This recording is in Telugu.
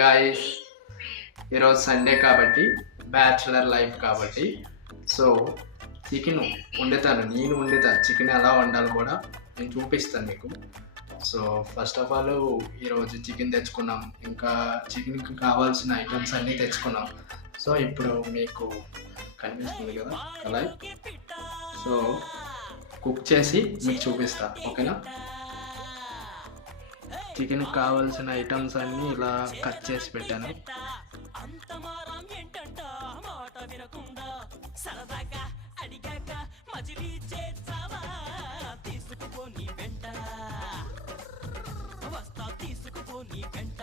గాయస్, ఈరోజు సండే కాబట్టి బ్యాచులర్ లైఫ్ కాబట్టి సో చికెన్ నేను వండుతాను. చికెన్ ఎలా వండాలో కూడా నేను చూపిస్తాను మీకు. సో ఫస్ట్ ఆఫ్ ఆల్ ఈరోజు చికెన్ తెచ్చుకున్నాం, ఇంకా చికెన్కి కావాల్సిన ఐటమ్స్ అన్నీ తెచ్చుకున్నాం. సో ఇప్పుడు మీకు కనిపిస్తుంది కదా అలా. సో కుక్ చేసి మీకు చూపిస్తా, ఓకేనా? చికెన్కి కావాల్సిన ఐటమ్స్ అన్నీ ఇలా కట్ చేసి పెట్టాను. తీసుకుపోని వెంట